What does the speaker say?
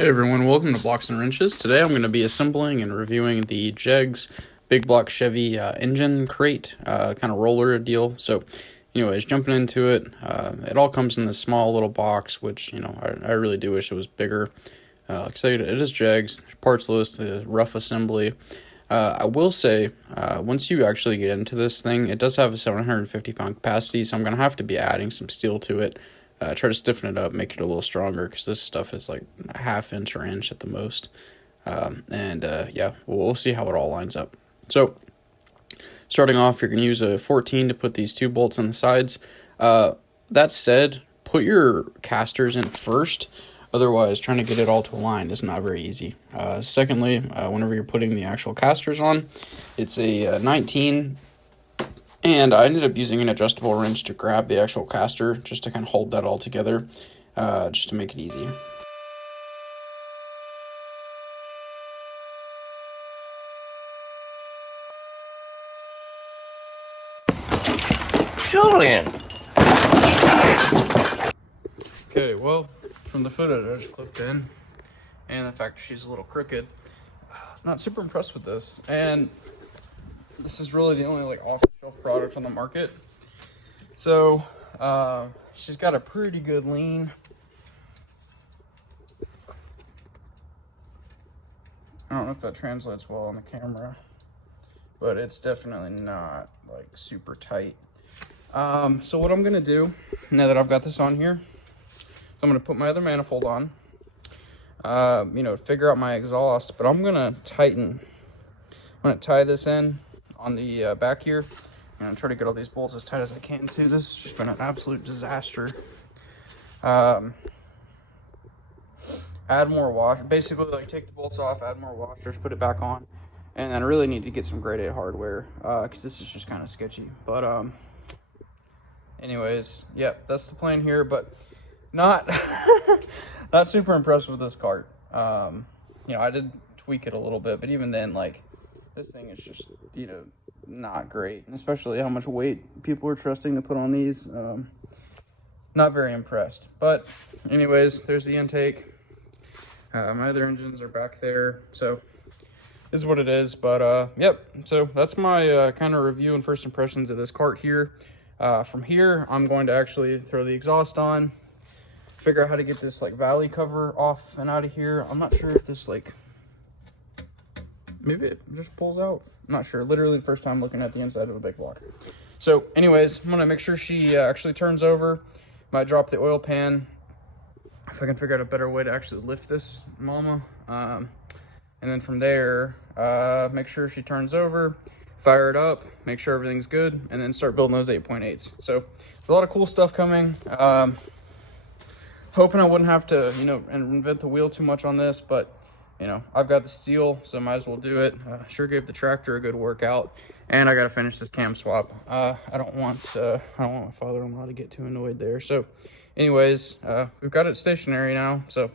Hey everyone, welcome to Blocks and Wrenches. Today I'm going to be assembling and reviewing the Jegs Big Block Chevy engine crate, kind of roller deal. So anyways, jumping into it, it all comes in this small little box, which, I really do wish it was bigger. Like I said, it is Jegs, parts list, rough assembly. I will say, once you actually get into this thing, it does have a 750-pound capacity, so I'm going to have to be adding some steel to it. Try to stiffen it up, make it a little stronger, because this stuff is like a half inch or inch at the most. Yeah, we'll see how it all lines up. So, starting off, you're going to use a 14 to put these two bolts on the sides. That said, put your casters in first. Otherwise, trying to get it all to align is not very easy. Secondly, whenever you're putting the actual casters on, it's a 19, and I ended up using an adjustable wrench to grab the actual caster, just to kind of hold that all together, just to make it easier. Julian! Okay, well, from the footage I just clipped in, and the fact that she's a little crooked, not super impressed with this. And this is really the only like off-the-shelf product on the market. So she's got a pretty good lean. I don't know if that translates well on the camera, but it's definitely not like super tight. So what I'm gonna do now that I've got this on here, so I'm gonna put my other manifold on, figure out my exhaust, but I'm gonna tie this in on the back here, and try to get all these bolts as tight as I can too. This has just been an absolute disaster. Add more wash, basically like take the bolts off, add more washers, put it back on, and then I really need to get some grade A hardware, because this is just kind of sketchy. But anyways, yep, that's the plan here, but not not super impressed with this cart. I did tweak it a little bit, but even then, like, this thing is just, not great, and especially how much weight people are trusting to put on these. Not very impressed. But anyways, there's the intake. My other engines are back there, so this is what it is. But yep, so that's my kind of review and first impressions of this cart here. From here, I'm going to actually throw the exhaust on, figure out how to get this like valley cover off and out of here. I'm not sure if this maybe it just pulls out. I'm not sure. Literally the first time looking at the inside of a big block. So anyways, I'm gonna make sure she actually turns over. Might drop the oil pan if I can figure out a better way to actually lift this mama. And then from there, make sure she turns over, fire it up, make sure everything's good, and then start building those 8.8s. So there's a lot of cool stuff coming. Hoping I wouldn't have to, invent the wheel too much on this, but I've got the steel, so might as well do it. Sure gave the tractor a good workout, and I got to finish this cam swap. I don't want my father-in-law to get too annoyed there. So anyways, we've got it stationary now, so